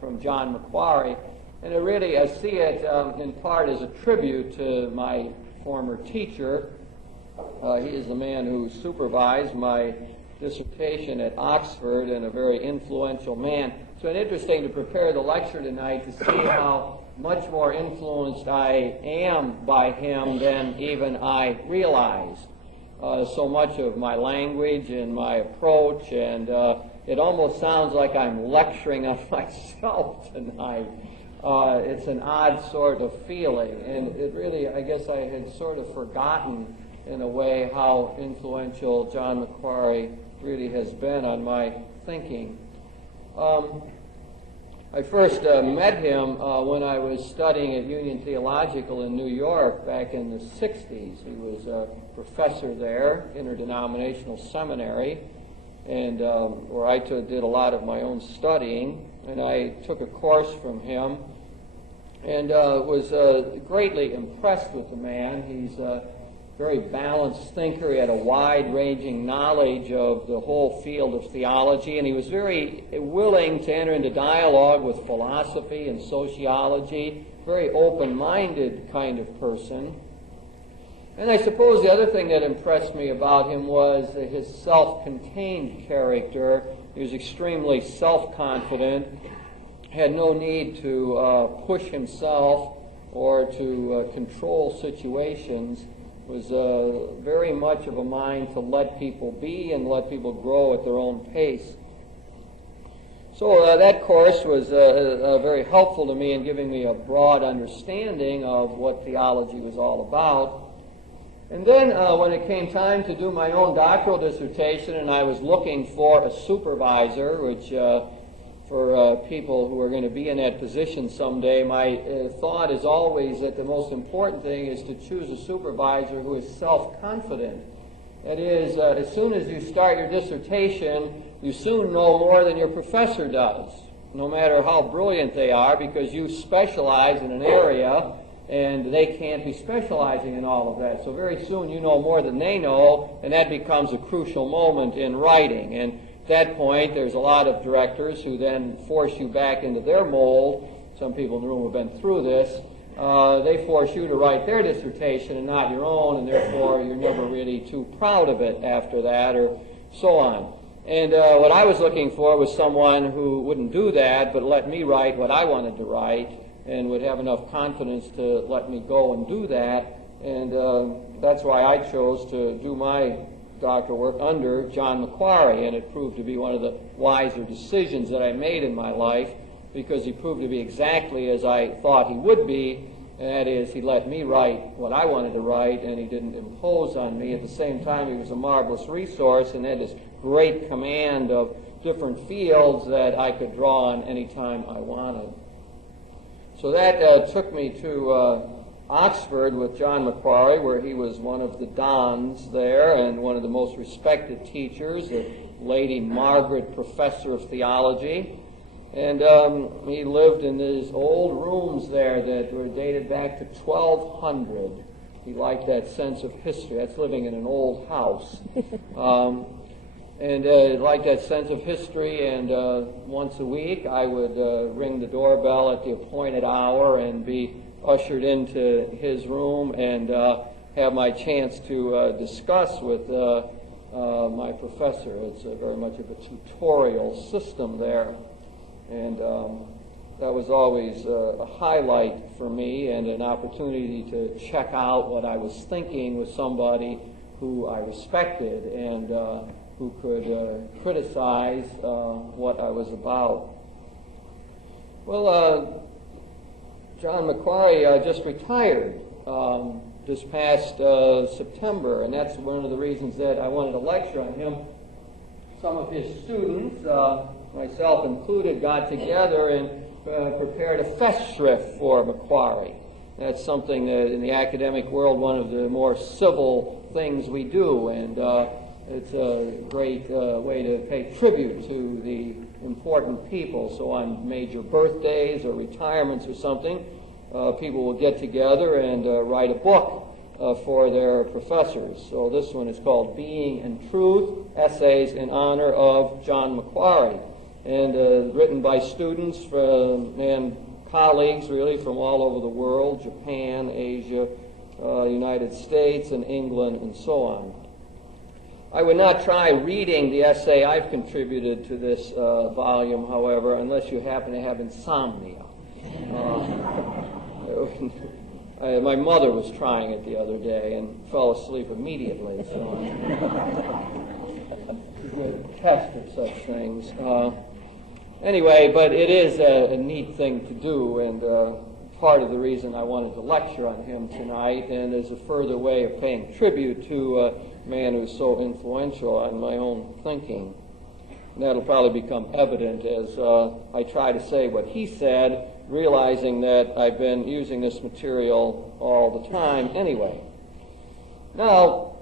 from John Macquarrie. And I see it in part as a tribute to my former teacher. He is the man who supervised my dissertation at Oxford and a very influential man. So it's interesting to prepare the lecture tonight to see how much more influenced I am by him than even I realized. So much of my language and my approach, and it almost sounds like I'm lecturing on myself tonight. It's an odd sort of feeling, and it really, I guess I had sort of forgotten in a way how influential John Macquarrie really has been on my thinking. I first met him when I was studying at Union Theological in New York back in the 60s. He was a professor there, interdenominational seminary, and where I did a lot of my own studying. And I took a course from him and was greatly impressed with the man. He's a very balanced thinker. He had a wide-ranging knowledge of the whole field of theology, and he was very willing to enter into dialogue with philosophy and sociology, very open-minded kind of person. And I suppose the other thing that impressed me about him was his self-contained character. He was extremely self-confident, had no need to push himself or to control situations, was very much of a mind to let people be and let people grow at their own pace. So that course was very helpful to me in giving me a broad understanding of what theology was all about. And then when it came time to do my own doctoral dissertation and I was looking for a supervisor, which for people who are going to be in that position someday, my thought is always that the most important thing is to choose a supervisor who is self-confident. That is, as soon as you start your dissertation, you soon know more than your professor does, no matter how brilliant they are, because you specialize in an area and they can't be specializing in all of that. So very soon you know more than they know, and that becomes a crucial moment in writing. And at that point, there's a lot of directors who then force you back into their mold. Some people in the room have been through this. They force you to write their dissertation and not your own, and therefore you're never really too proud of it after that, or so on. And what I was looking for was someone who wouldn't do that, but let me write what I wanted to write, and would have enough confidence to let me go and do that. And that's why I chose to do my doctoral work under John Macquarrie, and it proved to be one of the wiser decisions that I made in my life, because he proved to be exactly as I thought he would be, and that is, he let me write what I wanted to write, and he didn't impose on me. At the same time, he was a marvelous resource and had this great command of different fields that I could draw on any time I wanted. So that took me to Oxford with John Macquarrie, where he was one of the dons there and one of the most respected teachers, the Lady Margaret Professor of Theology. And he lived in these old rooms there that were dated back to 1200. He liked that sense of history. That's living in an old house. And liked that sense of history, and once a week I would ring the doorbell at the appointed hour and be ushered into his room and have my chance to discuss with my professor. It's very much of a tutorial system there, and that was always a highlight for me and an opportunity to check out what I was thinking with somebody who I respected and who could criticize what I was about. Well, John Macquarrie just retired this past September, and that's one of the reasons that I wanted to lecture on him. Some of his students, myself included, got together and prepared a festschrift for Macquarrie. That's something that in the academic world, one of the more civil things we do, and it's a great way to pay tribute to the important people. So on major birthdays or retirements or something, people will get together and write a book for their professors. So this one is called Being and Truth, Essays in Honor of John Macquarrie. and written by students and colleagues really from all over the world, Japan, Asia, United States, and England, and so on. I would not try reading the essay I've contributed to this volume, however, unless you happen to have insomnia. My mother was trying it the other day and fell asleep immediately, so it's a good test of such things. Anyway, but it is a neat thing to do, and part of the reason I wanted to lecture on him tonight, and as a further way of paying tribute to a man who's so influential on my own thinking. And that'll probably become evident as I try to say what he said, realizing that I've been using this material all the time anyway. Now,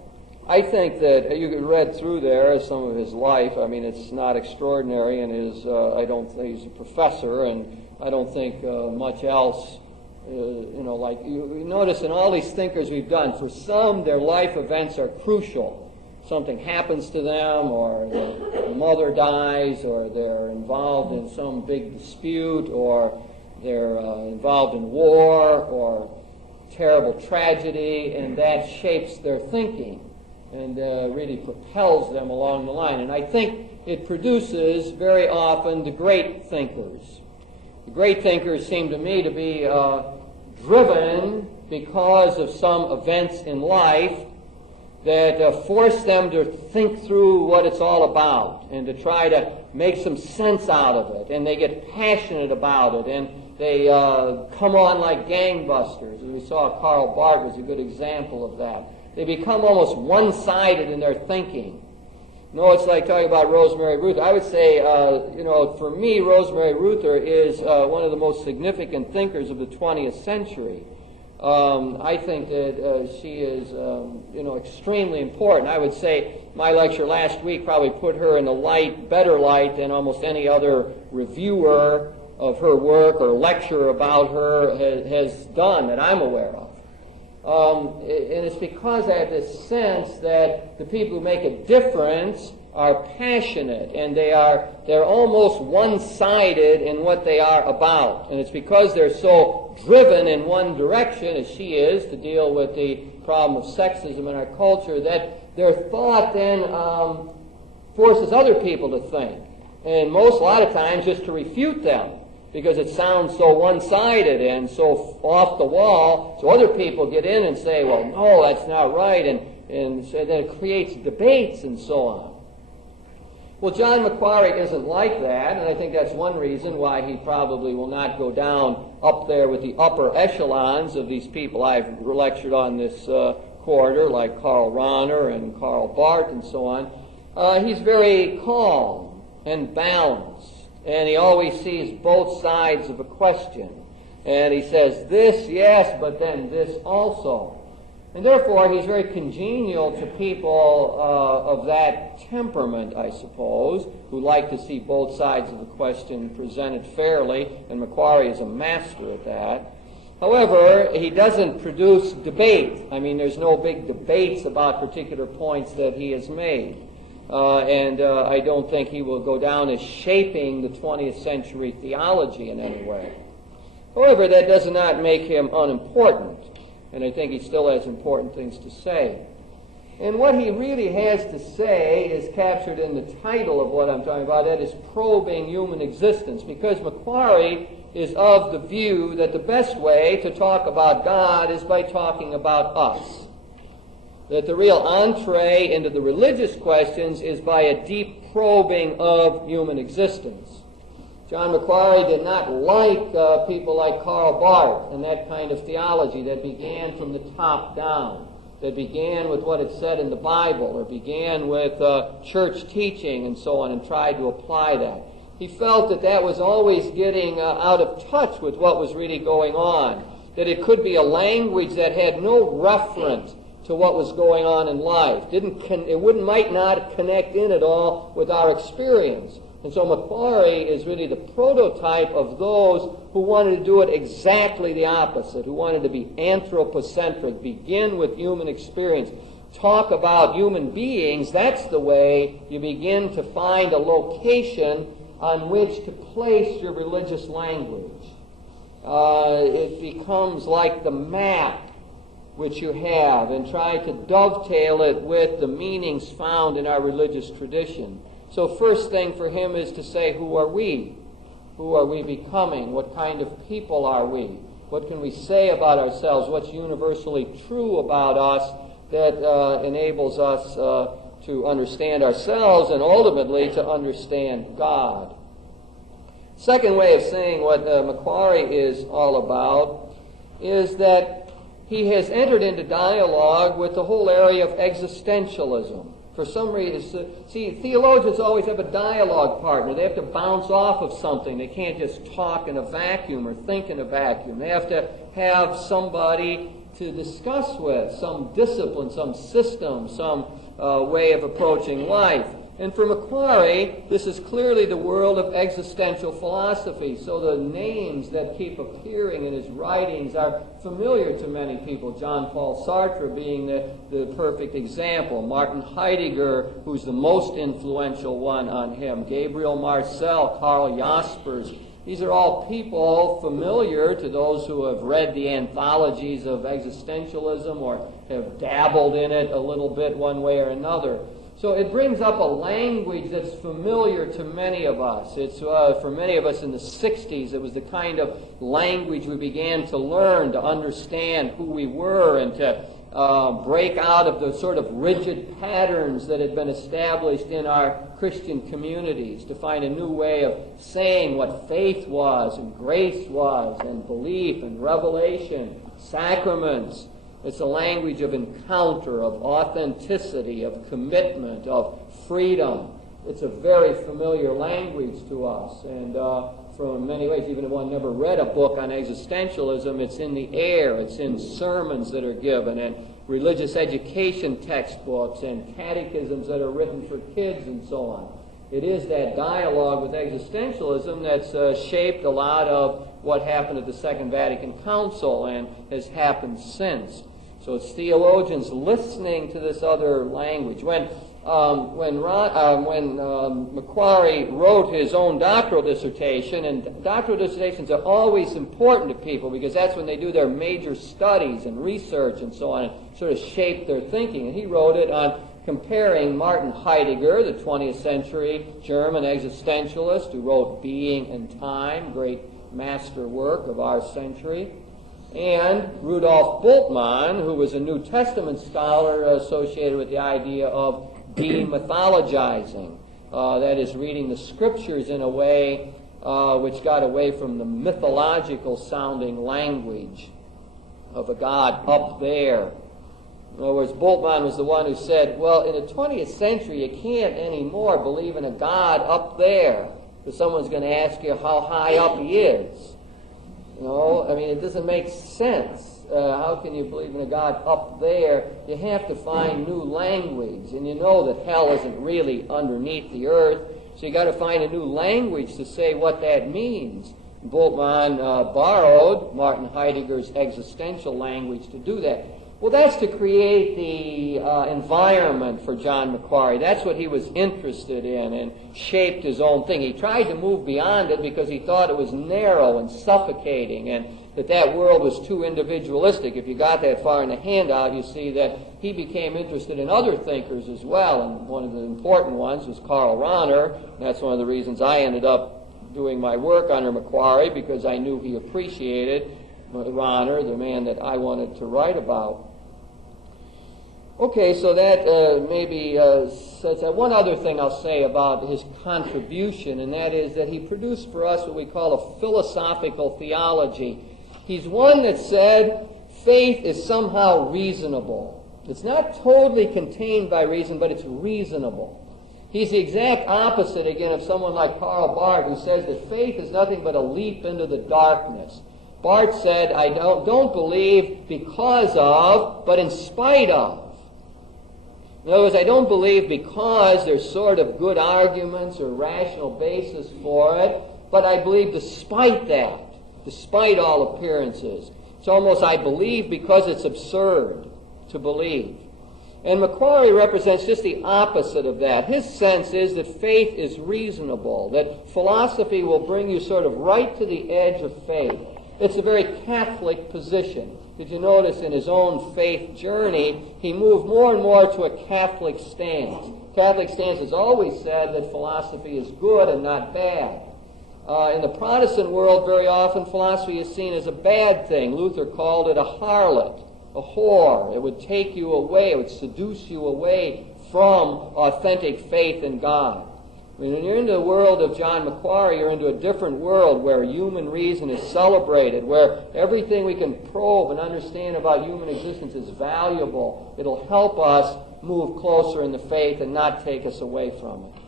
I think that you read through there some of his life. I mean, it's not extraordinary, and I don't think he's a professor, and I don't think much else. Like you notice in all these thinkers we've done, for some their life events are crucial. Something happens to them, or their mother dies, or they're involved in some big dispute, or they're involved in war, or terrible tragedy, and that shapes their thinking and really propels them along the line. And I think it produces very often the great thinkers. The great thinkers seem to me to be driven because of some events in life that force them to think through what it's all about and to try to make some sense out of it. And they get passionate about it, and they come on like gangbusters. As we saw, Karl Barth was a good example of that. They become almost one-sided in their thinking. No, it's like talking about Rosemary Ruther. I would say, for me, Rosemary Ruther is one of the most significant thinkers of the 20th century. I think that she is, extremely important. I would say my lecture last week probably put her in a better light than almost any other reviewer of her work or lecturer about her has done that I'm aware of. And it's because I have this sense that the people who make a difference are passionate, and they're almost one-sided in what they are about. And it's because they're so driven in one direction, as she is, to deal with the problem of sexism in our culture, that their thought then forces other people to think. And a lot of times just to refute them, because it sounds so one-sided and so off the wall, so other people get in and say, well, no, that's not right, and so then it creates debates and so on. Well, John Macquarrie isn't like that, and I think that's one reason why he probably will not go down up there with the upper echelons of these people I've lectured on this quarter, like Karl Rahner and Karl Barth and so on. He's very calm and balanced. And he always sees both sides of a question. And he says this, yes, but then this also. And therefore, he's very congenial to people of that temperament, I suppose, who like to see both sides of the question presented fairly, and Macquarrie is a master at that. However, he doesn't produce debate. I mean, there's no big debates about particular points that he has made. And I don't think he will go down as shaping the 20th century theology in any way. However, that does not make him unimportant, and I think he still has important things to say. And what he really has to say is captured in the title of what I'm talking about, that is Probing Human Existence, because Macquarrie is of the view that the best way to talk about God is by talking about us. That the real entree into the religious questions is by a deep probing of human existence. John Macquarrie did not like people like Karl Barth and that kind of theology that began from the top down, that began with what it said in the Bible, or began with church teaching and so on, and tried to apply that. He felt that that was always getting out of touch with what was really going on, that it could be a language that had no reference to what was going on in life. Might not connect in at all with our experience. And so Macquarrie is really the prototype of those who wanted to do it exactly the opposite, who wanted to be anthropocentric, begin with human experience, talk about human beings. That's the way you begin to find a location on which to place your religious language. It becomes like the map which you have, and try to dovetail it with the meanings found in our religious tradition. So first thing for him is to say, who are we? Who are we becoming? What kind of people are we? What can we say about ourselves? What's universally true about us that enables us to understand ourselves and ultimately to understand God? Second way of saying what Macquarrie is all about is that he has entered into dialogue with the whole area of existentialism. For some reason, see, theologians always have a dialogue partner. They have to bounce off of something. They can't just talk in a vacuum or think in a vacuum. They have to have somebody to discuss with, some discipline, some system, some way of approaching life. And for Macquarrie, this is clearly the world of existential philosophy. So the names that keep appearing in his writings are familiar to many people. John Paul Sartre being the perfect example. Martin Heidegger, who's the most influential one on him. Gabriel Marcel, Karl Jaspers. These are all people familiar to those who have read the anthologies of existentialism or have dabbled in it a little bit one way or another. So it brings up a language that's familiar to many of us. It's for many of us in the 60s, it was the kind of language we began to learn to understand who we were and to break out of the sort of rigid patterns that had been established in our Christian communities, to find a new way of saying what faith was and grace was and belief and revelation, sacraments. It's a language of encounter, of authenticity, of commitment, of freedom. It's a very familiar language to us. And from many ways, even if one never read a book on existentialism, it's in the air. It's in sermons that are given and religious education textbooks and catechisms that are written for kids and so on. It is that dialogue with existentialism that's shaped a lot of what happened at the Second Vatican Council and has happened since. So it's theologians listening to this other language. When Macquarrie wrote his own doctoral dissertation, and doctoral dissertations are always important to people because that's when they do their major studies and research and so on and sort of shape their thinking. And he wrote it on comparing Martin Heidegger, the 20th century German existentialist who wrote Being and Time, great master work of our century, and Rudolf Bultmann, who was a New Testament scholar associated with the idea of demythologizing, that is, reading the Scriptures in a way which got away from the mythological sounding language of a God up there. In other words, Bultmann was the one who said, well, in the 20th century you can't anymore believe in a God up there, because someone's going to ask you how high up he is. You know, I mean, it doesn't make sense. How can you believe in a God up there? You have to find new language, and you know that hell isn't really underneath the earth, so you got to find a new language to say what that means. Bultmann borrowed Martin Heidegger's existential language to do that. Well, that's to create the environment for John Macquarrie. That's what he was interested in and shaped his own thing. He tried to move beyond it because he thought it was narrow and suffocating and that world was too individualistic. If you got that far in the handout, you see that he became interested in other thinkers as well, and one of the important ones was Karl Rahner. That's one of the reasons I ended up doing my work under Macquarrie, because I knew he appreciated Rahner, the man that I wanted to write about. Okay, so that so one other thing I'll say about his contribution, and that is that he produced for us what we call a philosophical theology. He's one that said faith is somehow reasonable. It's not totally contained by reason, but it's reasonable. He's the exact opposite, again, of someone like Karl Barth, who says that faith is nothing but a leap into the darkness. Barth said, I don't believe because of, but in spite of. In other words, I don't believe because there's sort of good arguments or rational basis for it, but I believe despite that, despite all appearances. It's almost I believe because it's absurd to believe. And Macquarie represents just the opposite of that. His sense is that faith is reasonable, that philosophy will bring you sort of right to the edge of faith. It's a very Catholic position. Did you notice in his own faith journey, he moved more and more to a Catholic stance. Catholic stance has always said that philosophy is good and not bad. In the Protestant world, very often philosophy is seen as a bad thing. Luther called it a harlot, a whore. It would take you away, it would seduce you away from authentic faith in God. When you're into the world of John Macquarie, you're into a different world where human reason is celebrated, where everything we can probe and understand about human existence is valuable. It'll help us move closer in the faith and not take us away from it.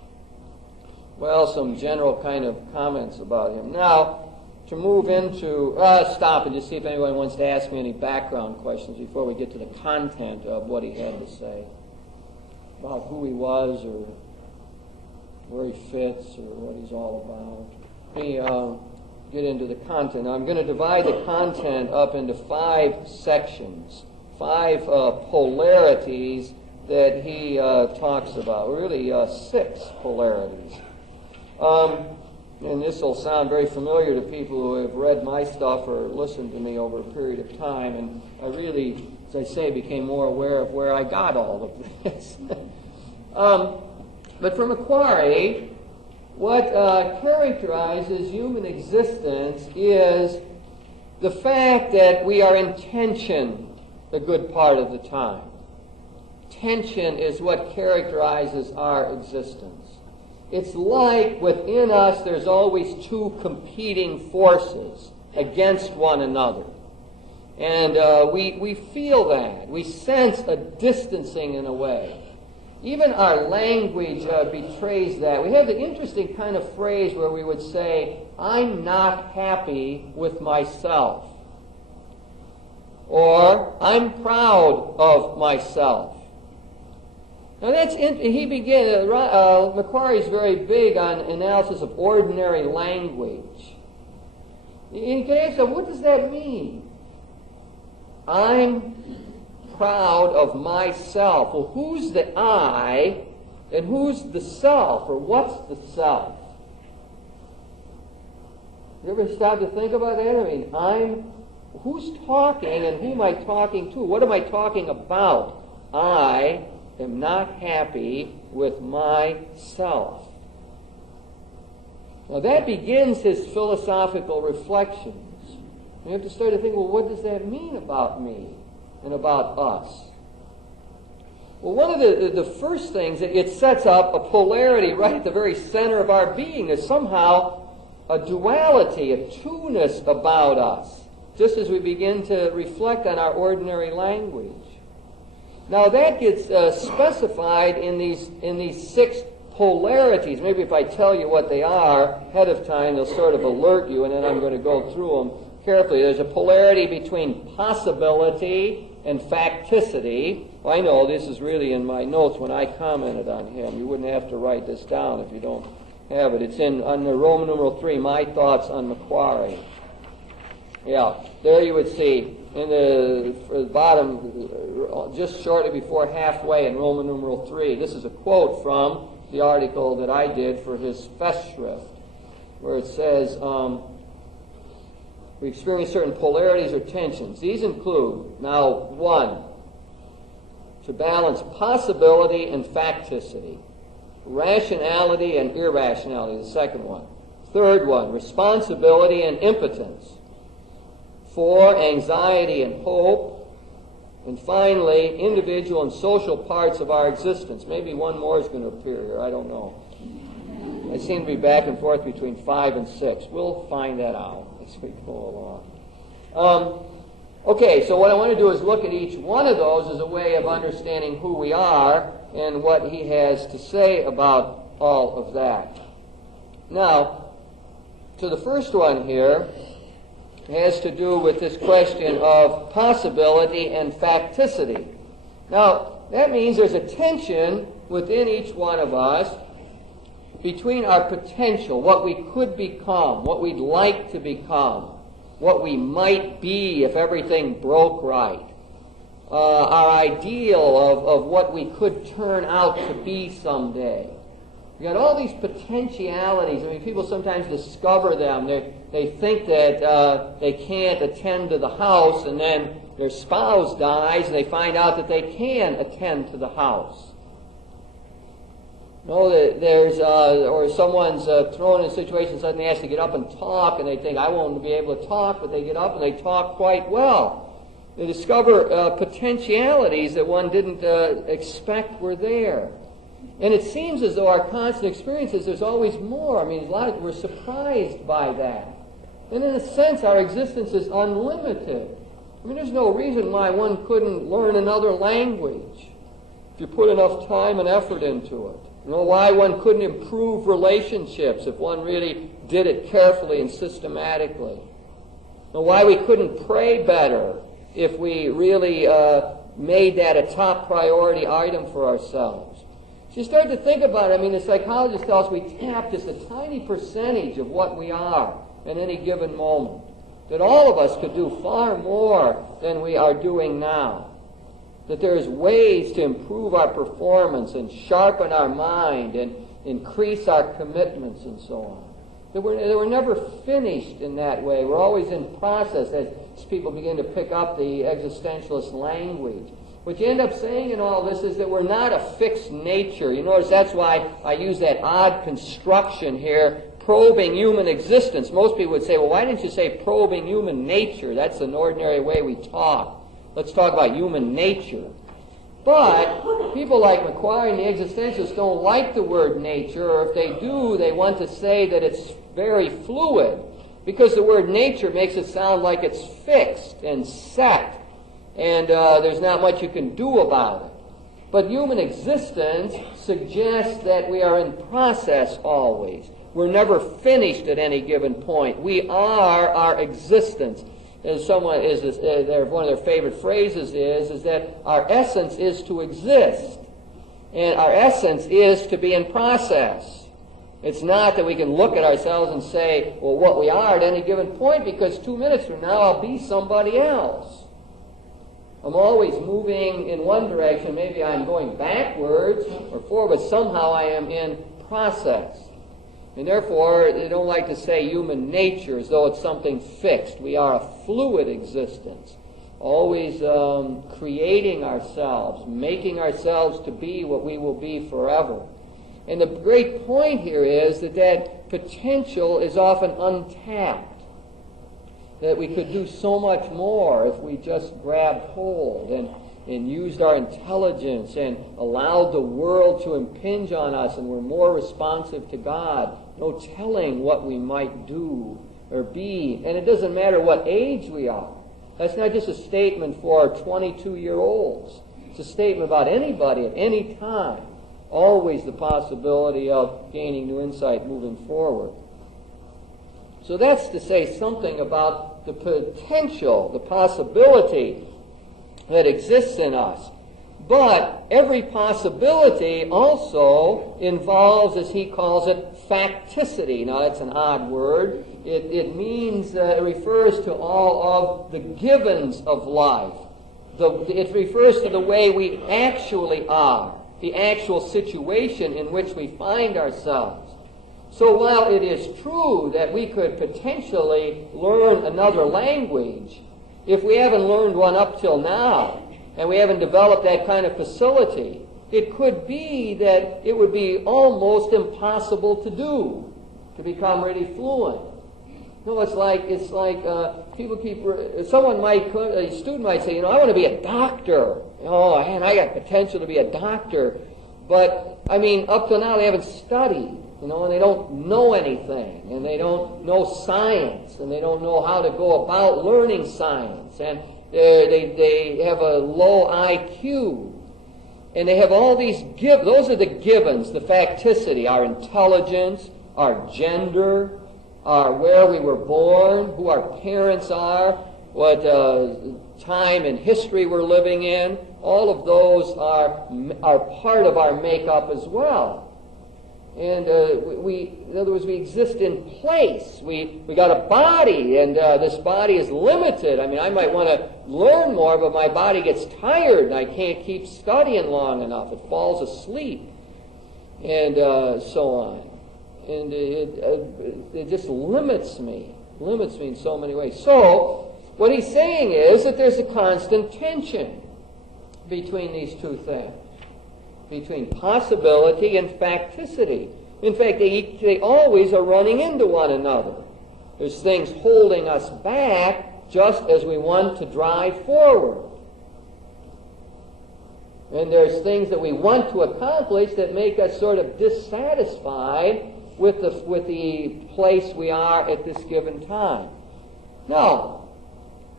Well, some general kind of comments about him. Now, to move into, stop and just see if anyone wants to ask me any background questions before we get to the content of what he had to say about who he was or where he fits or what he's all about. Let me get into the content. Now, I'm going to divide the content up into 5 sections, 5 polarities that he talks about, really 6 polarities. And this will sound very familiar to people who have read my stuff or listened to me over a period of time, and I really, as I say, became more aware of where I got all of this. But for Macquarie, what characterizes human existence is the fact that we are in tension a good part of the time. Tension is what characterizes our existence. It's like within us there's always 2 competing forces against one another. And we feel that. We sense a distancing in a way. Even our language betrays that. We have the interesting kind of phrase where we would say, I'm not happy with myself. Or, I'm proud of myself. Now Macquarie is very big on analysis of ordinary language. You can ask yourself, what does that mean? I'm proud of myself. Well, who's the I and who's the self, or what's the self? You ever stop to think about that? I mean, who's talking and who am I talking to? What am I talking about? I am not happy with myself. Now that begins his philosophical reflections. You have to start to think, well, what does that mean about me and about us? Well, one of the first things, it sets up a polarity right at the very center of our being. There's somehow a duality, a two-ness about us, just as we begin to reflect on our ordinary language. Now that gets specified in these 6 polarities. Maybe if I tell you what they are ahead of time, they'll sort of alert you, and then I'm going to go through them carefully. There's a polarity between possibility and facticity. Well, I know this is really in my notes when I commented on him. You wouldn't have to write this down if you don't have it. It's on the Roman numeral 3, My Thoughts on Macquarie. Yeah, there you would see in the bottom, just shortly before halfway in Roman numeral 3. This is a quote from the article that I did for his Festschrift, where it says, we experience certain polarities or tensions. These include, now, 1, to balance possibility and facticity, rationality and irrationality, the second one. Third one, responsibility and impotence. 4, anxiety and hope. And finally, individual and social parts of our existence. Maybe one more is going to appear here, I don't know. I seem to be back and forth between 5 and 6. We'll find that out as we go along. Okay, so what I want to do is look at each one of those as a way of understanding who we are and what he has to say about all of that. Now, to the first one here, has to do with this question of possibility and facticity. Now, that means there's a tension within each one of us between our potential, what we could become, what we'd like to become, what we might be if everything broke right, our ideal of what we could turn out to be someday. We've got all these potentialities. I mean, people sometimes discover them. They think that they can't attend to the house, and then their spouse dies, and they find out that they can attend to the house. Or someone's thrown in a situation, suddenly has to get up and talk, and they think, I won't be able to talk, but they get up and they talk quite well. They discover potentialities that one didn't expect were there. And it seems as though our constant experiences, there's always more. I mean, we're surprised by that. And in a sense, our existence is unlimited. I mean, there's no reason why one couldn't learn another language if you put enough time and effort into it. You know, why one couldn't improve relationships if one really did it carefully and systematically. You know, why we couldn't pray better if we really made that a top priority item for ourselves. So you start to think about it. I mean, the psychologist tells us we tap just a tiny percentage of what we are at any given moment. That all of us could do far more than we are doing now. That there's ways to improve our performance and sharpen our mind and increase our commitments and so on. That we're never finished in that way. We're always in process as people begin to pick up the existentialist language. What you end up saying in all this is that we're not a fixed nature. You notice that's why I use that odd construction here, probing human existence. Most people would say, well, why didn't you say probing human nature? That's an ordinary way we talk. Let's talk about human nature. But people like Macquarie and the existentialists don't like the word nature, or if they do, they want to say that it's very fluid, because the word nature makes it sound like it's fixed and set, and there's not much you can do about it. But human existence suggests that we are in process always. We're never finished at any given point. We are our existence. As one of their favorite phrases is that our essence is to exist, and our essence is to be in process. It's not that we can look at ourselves and say, well, what we are at any given point, because 2 minutes from now I'll be somebody else. I'm always moving in one direction. Maybe I'm going backwards or forward, but somehow I am in process. And therefore, they don't like to say human nature as though it's something fixed. We are a fluid existence, always creating ourselves, making ourselves to be what we will be forever. And the great point here is that potential is often untapped, that we could do so much more if we just grabbed hold and used our intelligence and allowed the world to impinge on us and were more responsive to God. No telling what we might do or be. And it doesn't matter what age we are. That's not just a statement for 22-year-olds. It's a statement about anybody at any time. Always the possibility of gaining new insight moving forward. So that's to say something about the potential, the possibility that exists in us. But every possibility also involves, as he calls it, facticity. Now, that's an odd word. It means, it refers to all of the givens of life. It refers to the way we actually are, the actual situation in which we find ourselves. So while it is true that we could potentially learn another language, if we haven't learned one up till now, and we haven't developed that kind of facility, it could be that it would be almost impossible to do, to become really fluent. No, it's like people keep. A student might say, I want to be a doctor. Oh, man, I got potential to be a doctor, but I mean, up till now they haven't studied, and they don't know anything, and they don't know science, and they don't know how to go about learning science, and they have a low IQ. And they have all these those are the givens, the facticity, our intelligence, our gender, where we were born, who our parents are, what time and history we're living in. All of those are part of our makeup as well. And in other words, we exist in place. We got a body, and this body is limited. I mean, I might want to learn more, but my body gets tired, and I can't keep studying long enough. It falls asleep, and so on. And it just limits me in so many ways. So, what he's saying is that there's a constant tension between these two things, between possibility and facticity. In fact, they always are running into one another. There's things holding us back just as we want to drive forward. And there's things that we want to accomplish that make us sort of dissatisfied with the place we are at this given time. Now,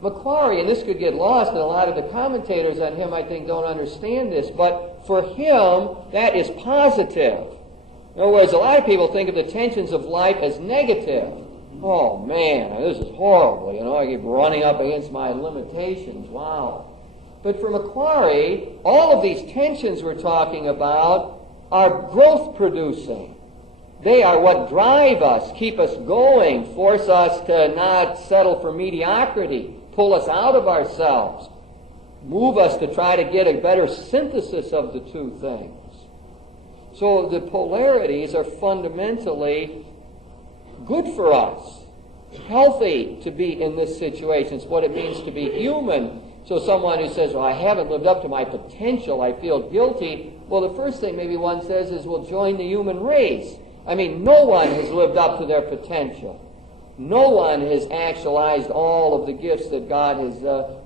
Macquarrie, and this could get lost, and a lot of the commentators on him, I think, don't understand this, but for him, that is positive. In other words, a lot of people think of the tensions of life as negative. Oh, man, this is horrible. I keep running up against my limitations. Wow. But for Macquarrie, all of these tensions we're talking about are growth-producing. They are what drive us, keep us going, force us to not settle for mediocrity, pull us out of ourselves, move us to try to get a better synthesis of the two things. So the polarities are fundamentally good for us, healthy to be in this situation. It's what it means to be human. So someone who says, well, I haven't lived up to my potential, I feel guilty, well, the first thing maybe one says is, well, join the human race. I mean, no one has lived up to their potential. No one has actualized all of the gifts that God has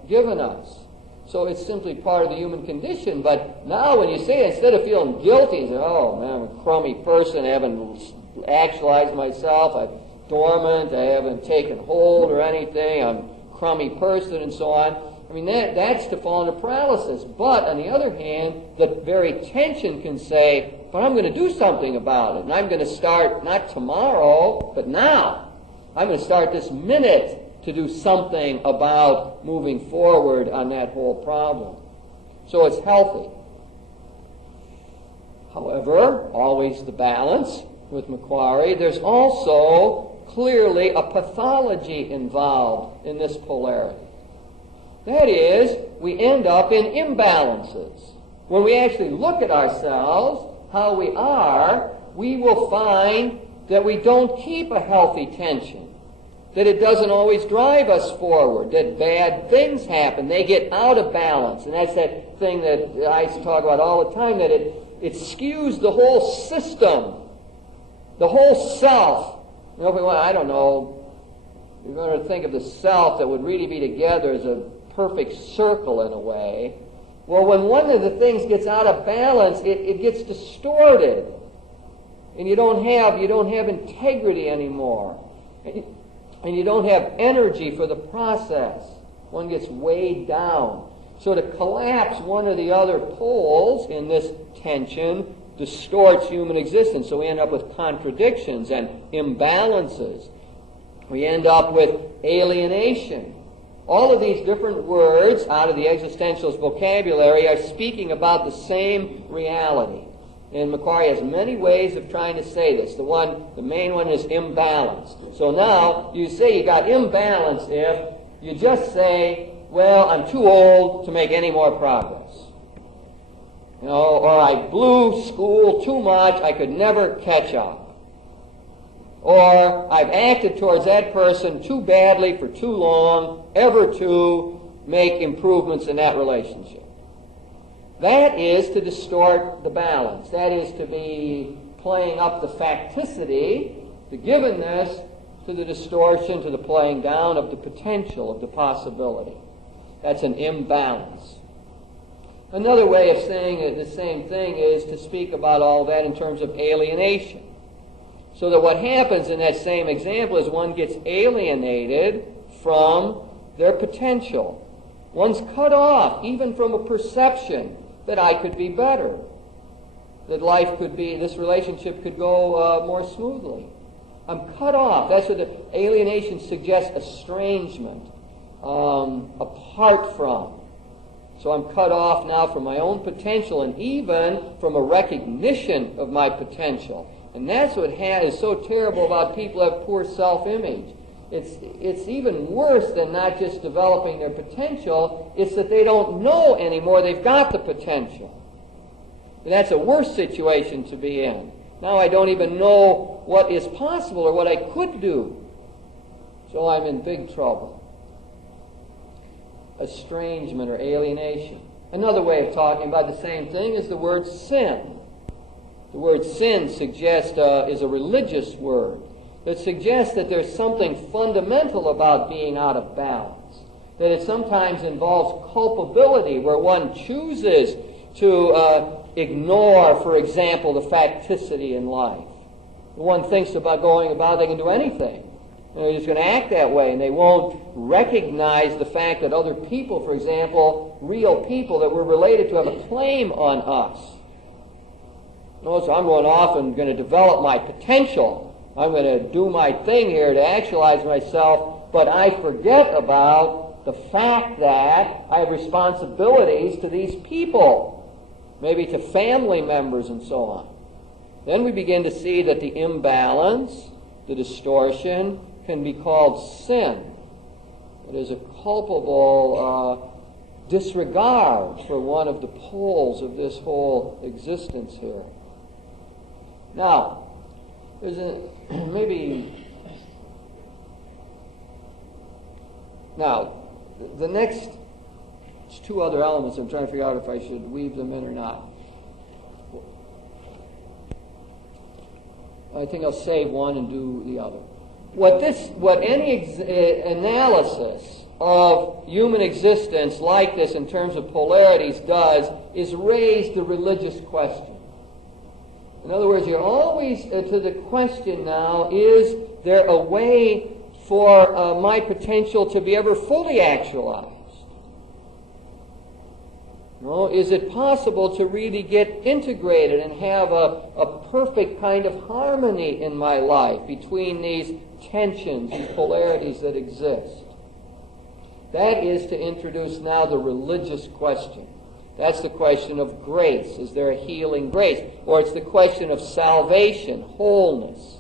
given us. So it's simply part of the human condition. But now when you say it, instead of feeling guilty, you say, oh, man, I'm a crummy person. I haven't actualized myself. I'm dormant. I haven't taken hold or anything. I'm a crummy person and so on. I mean, that's to fall into paralysis. But on the other hand, the very tension can say, but I'm going to do something about it. And I'm going to start, not tomorrow, but now. I'm going to start this minute to do something about moving forward on that whole problem. So it's healthy. However, always the balance with Macquarrie, there's also clearly a pathology involved in this polarity. That is, we end up in imbalances. When we actually look at ourselves, how we are, we will find that we don't keep a healthy tension, that it doesn't always drive us forward, that bad things happen, they get out of balance. And that's that thing that I talk about all the time, that it skews the whole system, the whole self. You know, if we want, I don't know, you're going to think of the self that would really be together as a perfect circle in a way. Well, when one of the things gets out of balance, it gets distorted. And you don't have integrity anymore. And you don't have energy for the process. One gets weighed down. So to collapse one or the other poles in this tension distorts human existence. So we end up with contradictions and imbalances. We end up with alienation. All of these different words out of the existentialist vocabulary are speaking about the same reality. And Macquarrie has many ways of trying to say this. The main one is imbalance. So now you say you got imbalance if you just say, well, I'm too old to make any more progress. You know, or I blew school too much, I could never catch up. Or I've acted towards that person too badly for too long, ever to make improvements in that relationship. That is to distort the balance. That is to be playing up the facticity, the givenness, to the distortion, to the playing down of the potential, of the possibility. That's an imbalance. Another way of saying the same thing is to speak about all that in terms of alienation. So that what happens in that same example is one gets alienated from their potential. One's cut off even from a perception that I could be better, that life could be, this relationship could go more smoothly. I'm cut off. That's what the alienation suggests, estrangement, apart from. So I'm cut off now from my own potential and even from a recognition of my potential. And that's what is so terrible about people who have poor self-image. It's even worse than not just developing their potential. It's that they don't know anymore they've got the potential. And that's a worse situation to be in. Now I don't even know what is possible or what I could do. So I'm in big trouble. Estrangement or alienation. Another way of talking about the same thing is the word sin. The word sin suggests is a religious word that suggests that there's something fundamental about being out of balance. That it sometimes involves culpability, where one chooses to ignore, for example, the facticity in life. One thinks about going about they can do anything. They're just going to act that way, and they won't recognize the fact that other people, for example, real people that we're related to, have a claim on us. No, so I'm going off and going to develop my potential. I'm going to do my thing here to actualize myself, but I forget about the fact that I have responsibilities to these people, maybe to family members and so on. Then we begin to see that the imbalance, the distortion, can be called sin. It is a culpable disregard for one of the poles of this whole existence here. Now, there's the next two other elements. I'm trying to figure out if I should weave them in or not. I think I'll save one and do the other. What any analysis of human existence like this in terms of polarities does is raise the religious question. In other words, you're always to the question now, is there a way for my potential to be ever fully actualized? No, is it possible to really get integrated and have a perfect kind of harmony in my life between these tensions, these polarities that exist? That is to introduce now the religious question. That's the question of grace. Is there a healing grace? Or it's the question of salvation, wholeness.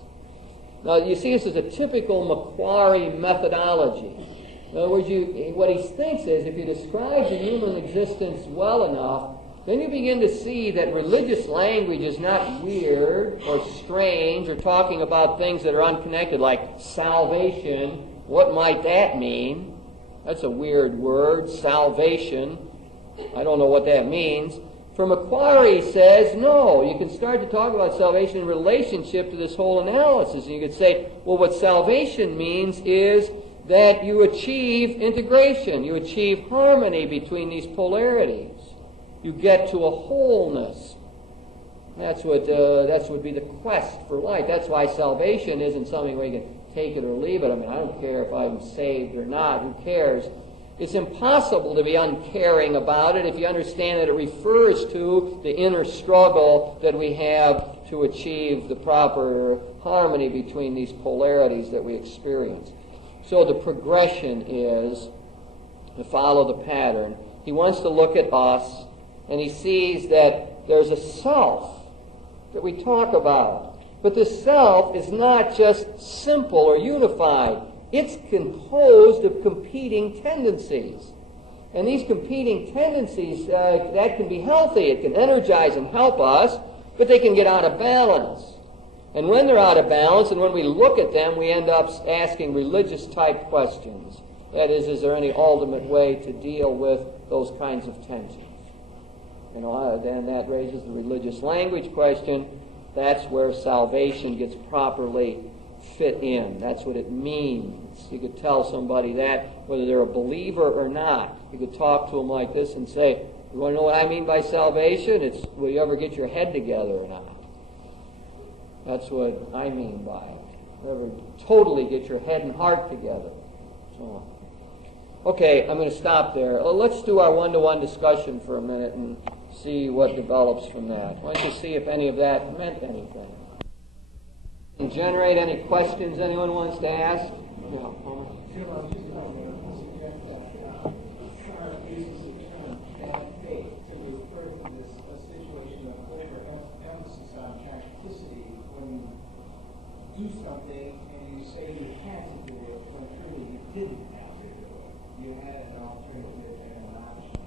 Now, you see, this is a typical Macquarie methodology. In other words, what he thinks is, if you describe the human existence well enough, then you begin to see that religious language is not weird or strange or talking about things that are unconnected, like salvation. What might that mean? That's a weird word, salvation. I don't know what that means. For Macquarie says, no, you can start to talk about salvation in relationship to this whole analysis. And you could say, well, what salvation means is that you achieve integration. You achieve harmony between these polarities. You get to a wholeness. That's what would be the quest for life. That's why salvation isn't something where you can take it or leave it. I mean, I don't care if I'm saved or not. Who cares? It's impossible to be uncaring about it if you understand that it refers to the inner struggle that we have to achieve the proper harmony between these polarities that we experience. So the progression is to follow the pattern. He wants to look at us, and he sees that there's a self that we talk about. But the self is not just simple or unified. It's composed of competing tendencies. And these competing tendencies, that can be healthy. It can energize and help us, but they can get out of balance. And when they're out of balance, and when we look at them, we end up asking religious-type questions. That is there any ultimate way to deal with those kinds of tensions? Then that raises the religious language question. That's where salvation gets properly fit in. That's what it means. You could tell somebody that, whether they're a believer or not. You could talk to them like this and say, you want to know what I mean by salvation? It's, will you ever get your head together or not? That's what I mean by it. Ever totally get your head and heart together. So on. Okay, I'm going to stop there. Let's do our one-to-one discussion for a minute and see what develops from that. Why don't you see if any of that meant anything? And generate any questions anyone wants to ask? Yeah. When you had an alternative and an option.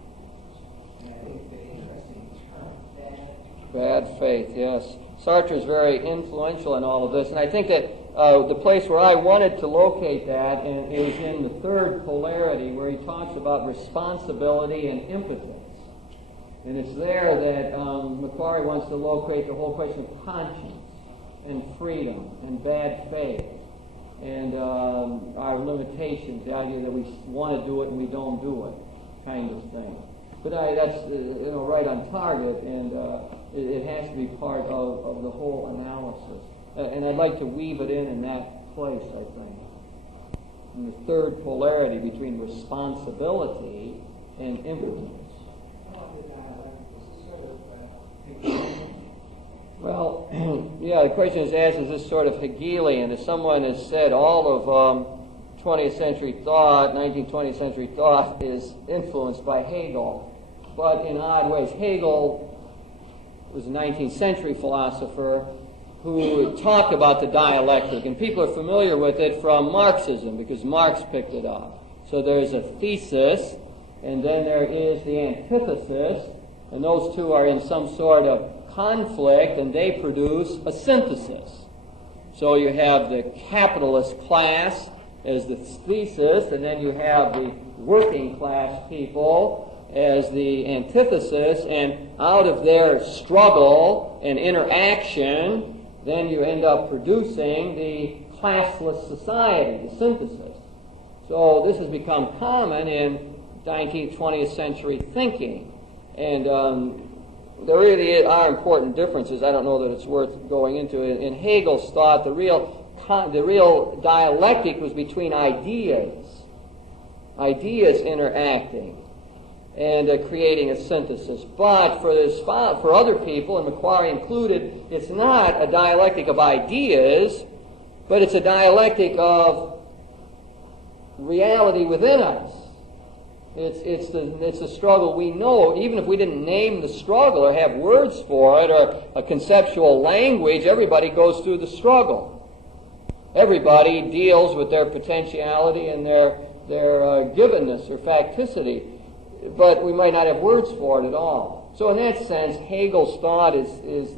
And I think the interesting term, bad faith, yes. Sartre is very influential in all of this, and I think that the place where I wanted to locate that is in the third polarity, where he talks about responsibility and impotence. And it's there that Macquarie wants to locate the whole question of conscience and freedom and bad faith and our limitations, the idea that we want to do it and we don't do it, kind of thing. But that's right on target, and it has to be part of the whole analysis. And I'd like to weave it in that place, I think. In the third polarity between responsibility and impotence. Well, yeah, the question is asked, is this sort of Hegelian? As someone has said, all of 20th century thought, 19th, 20th century thought is influenced by Hegel, but in odd ways. Hegel was a 19th century philosopher who talked about the dialectic, and people are familiar with it from Marxism because Marx picked it up. So there's a thesis, and then there is the antithesis, and those two are in some sort of conflict, and they produce a synthesis. So you have the capitalist class as the thesis, and then you have the working class people as the antithesis, and out of their struggle and interaction, then you end up producing the classless society, the synthesis. So this has become common in 19th, 20th century thinking. And there really are important differences. I don't know that it's worth going into. In Hegel's thought, the real dialectic was between ideas interacting and creating a synthesis. But for other people, and Macquarie included, it's not a dialectic of ideas, but it's a dialectic of reality within us. It's the struggle we know. Even if we didn't name the struggle or have words for it or a conceptual language, everybody goes through the struggle. Everybody deals with their potentiality and their givenness or facticity, but we might not have words for it at all. So in that sense, Hegel's thought is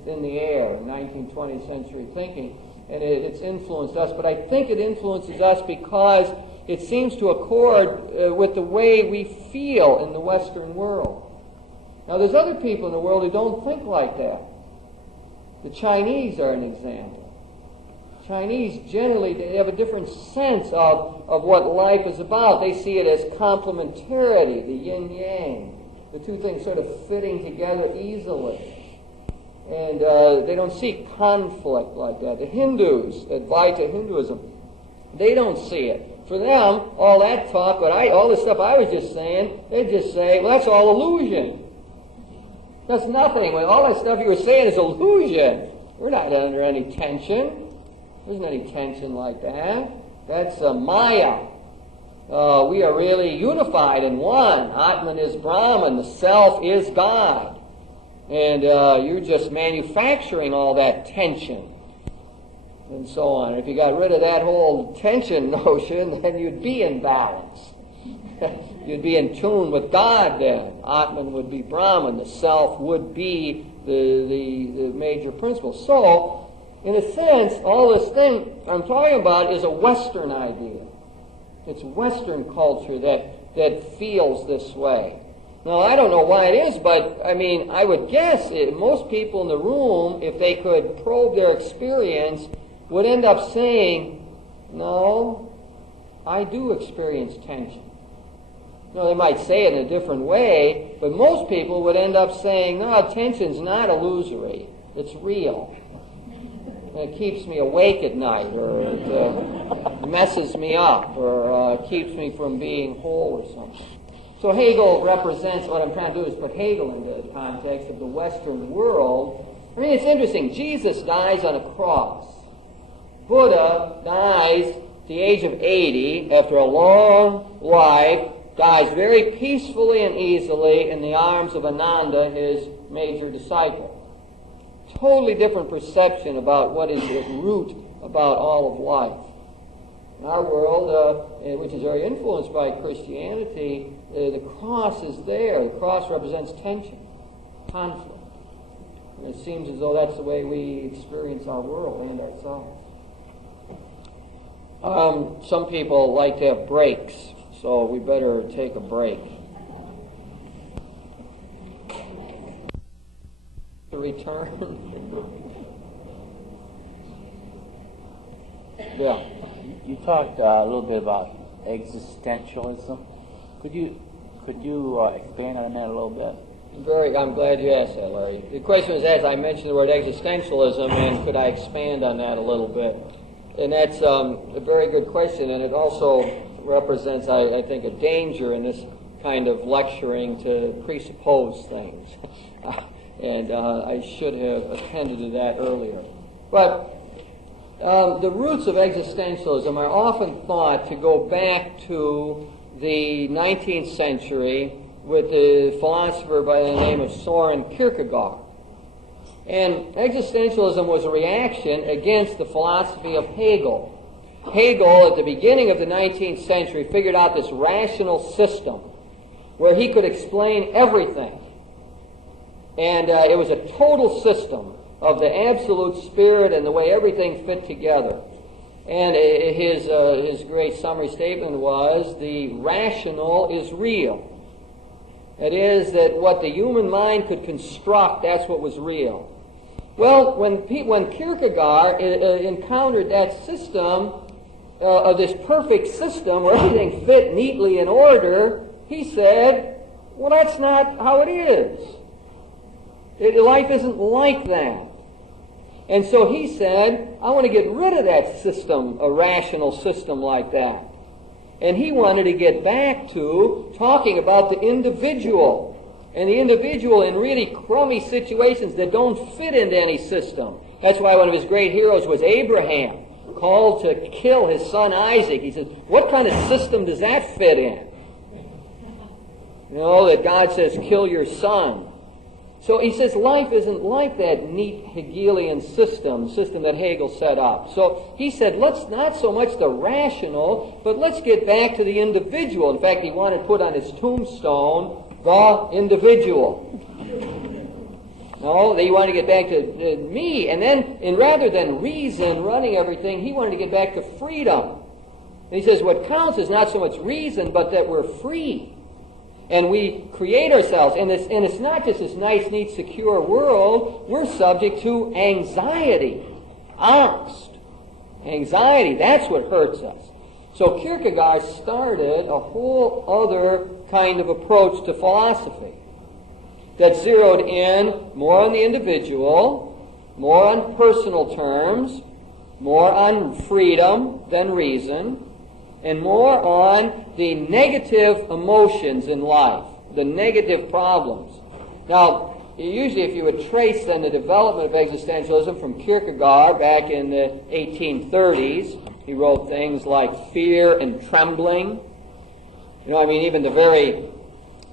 in the air in 19th, 20th century thinking, and it's influenced us. But I think it influences us because it seems to accord with the way we feel in the Western world. Now, there's other people in the world who don't think like that. The Chinese are an example. Chinese generally, they have a different sense of what life is about. They see it as complementarity, the yin-yang, the two things sort of fitting together easily. And they don't see conflict like that. The Hindus, Advaita Hinduism, they don't see it. For them, all that talk, all the stuff I was just saying, they just say, well, that's all illusion. That's nothing. Well, all that stuff you were saying is illusion. We're not under any tension. There isn't any tension like that. That's Maya. We are really unified in one. Atman is Brahman. The self is God. And you're just manufacturing all that tension. And so on. If you got rid of that whole tension notion, then you'd be in balance. You'd be in tune with God then. Atman would be Brahman. The self would be the major principle. So, in a sense, all this thing I'm talking about is a Western idea. It's Western culture that feels this way. Now, I don't know why it is, but, I would guess most people in the room, if they could probe their experience, would end up saying, no, I do experience tension. They might say it in a different way, but most people would end up saying, no, tension's not illusory. It's real. It keeps me awake at night, or it messes me up, or keeps me from being whole or something. So Hegel represents, what I'm trying to do is put Hegel into the context of the Western world. It's interesting. Jesus dies on a cross. Buddha dies at the age of 80 after a long life, dies very peacefully and easily in the arms of Ananda, his major disciple. Totally different perception about what is at root about all of life. In our world, which is very influenced by Christianity, the cross is there. The cross represents tension, conflict. And it seems as though that's the way we experience our world and ourselves. Some people like to have breaks, so we better take a break. To return. Yeah. You talked a little bit about existentialism. Could you expand on that a little bit? I'm glad you asked that, Larry. The question was, as I mentioned the word existentialism, and could I expand on that a little bit? And that's a very good question, and it also represents, I think, a danger in this kind of lecturing to presuppose things. And I should have attended to that earlier. But the roots of existentialism are often thought to go back to the 19th century with a philosopher by the name of Soren Kierkegaard. And existentialism was a reaction against the philosophy of Hegel. Hegel, at the beginning of the 19th century, figured out this rational system where he could explain everything. And it was a total system of the absolute spirit and the way everything fit together. And his great summary statement was, the rational is real. It is that what the human mind could construct, that's what was real. Well, when Kierkegaard encountered that system, of this perfect system where everything fit neatly in order, he said, well, that's not how it is. Life isn't like that. And so he said, I want to get rid of that system, a rational system like that. And he wanted to get back to talking about the individual. And the individual in really crummy situations that don't fit into any system. That's why one of his great heroes was Abraham, called to kill his son Isaac. He says, what kind of system does that fit in? You know, that God says, kill your son. So he says life isn't like that neat Hegelian system that Hegel set up. So he said, let's not so much the rational, but let's get back to the individual. In fact, he wanted to put on his tombstone, the individual. No, he wanted to get back to me. And then, rather than reason running everything, he wanted to get back to freedom. And he says, what counts is not so much reason, but that we're free. And we create ourselves. And it's not just this nice, neat, secure world. We're subject to anxiety, angst. Anxiety, that's what hurts us. So Kierkegaard started a whole other kind of approach to philosophy that zeroed in more on the individual, more on personal terms, more on freedom than reason, and more on the negative emotions in life, the negative problems. Now, usually if you would trace then the development of existentialism from Kierkegaard back in the 1830s, he wrote things like Fear and Trembling. You know, I mean, even the very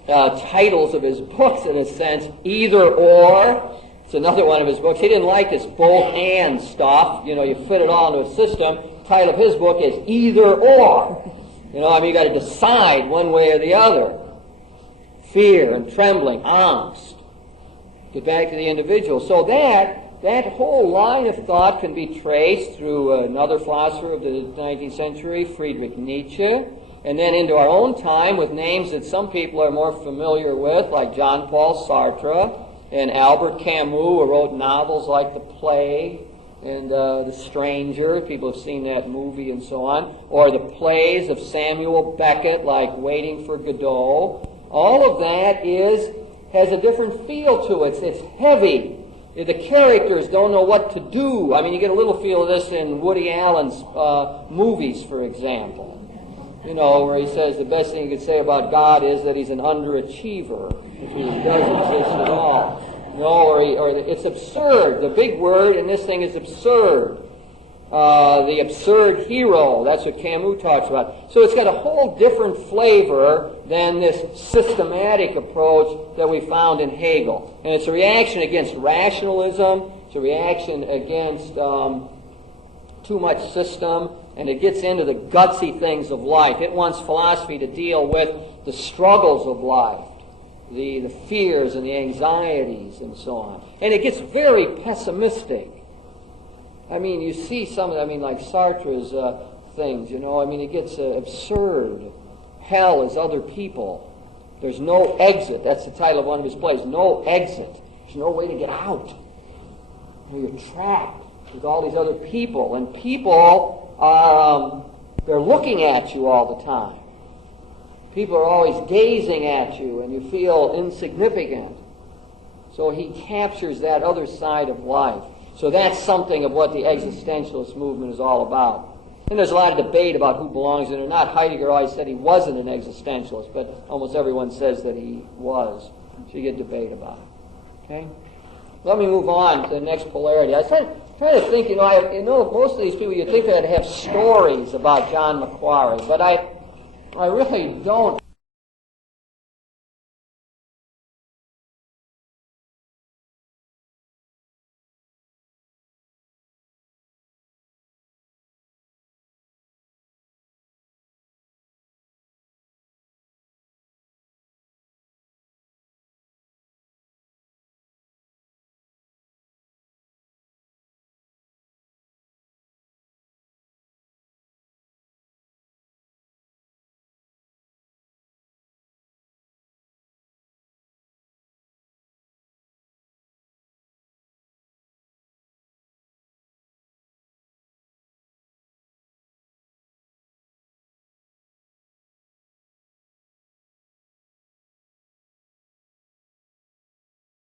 titles of his books, in a sense, Either Or. It's another one of his books. He didn't like this both and stuff. You know, you fit it all into a system. The title of his book is Either Or. You know, I mean, you got to decide one way or the other. Fear and trembling, angst. Get back to the individual. So that whole line of thought can be traced through another philosopher of the 19th century, Friedrich Nietzsche, and then into our own time with names that some people are more familiar with, like John Paul Sartre and Albert Camus, who wrote novels like The Plague and The Stranger. People have seen that movie and so on. Or the plays of Samuel Beckett, like Waiting for Godot. All of that has a different feel to it. It's heavy. The characters don't know what to do. I mean, you get a little feel of this in Woody Allen's movies, for example. You know, where he says the best thing you could say about God is that he's an underachiever, if he doesn't exist at all. You know, it's absurd. The big word in this thing is absurd. The absurd hero, that's what Camus talks about. So it's got a whole different flavor than this systematic approach that we found in Hegel. And it's a reaction against rationalism. It's a reaction against too much system. and it gets into the gutsy things of life. It wants philosophy to deal with the struggles of life, the fears and the anxieties and so on. And it gets very pessimistic. I mean, you see some of, like Sartre's things, it gets absurd. Hell is other people. There's no exit. That's the title of one of his plays. No exit. There's no way to get out. You're trapped with all these other people. And people are, they're looking at you all the time. People are always gazing at you, and you feel insignificant. So he captures that other side of life. So that's something of what the existentialist movement is all about. And there's a lot of debate about who belongs in it or not. Heidegger always said he wasn't an existentialist, but almost everyone says that he was. So you get debate about it. Okay? Let me move on to the next polarity. I was trying to think, most of these people, you think they'd have stories about John Macquarie, but I really don't.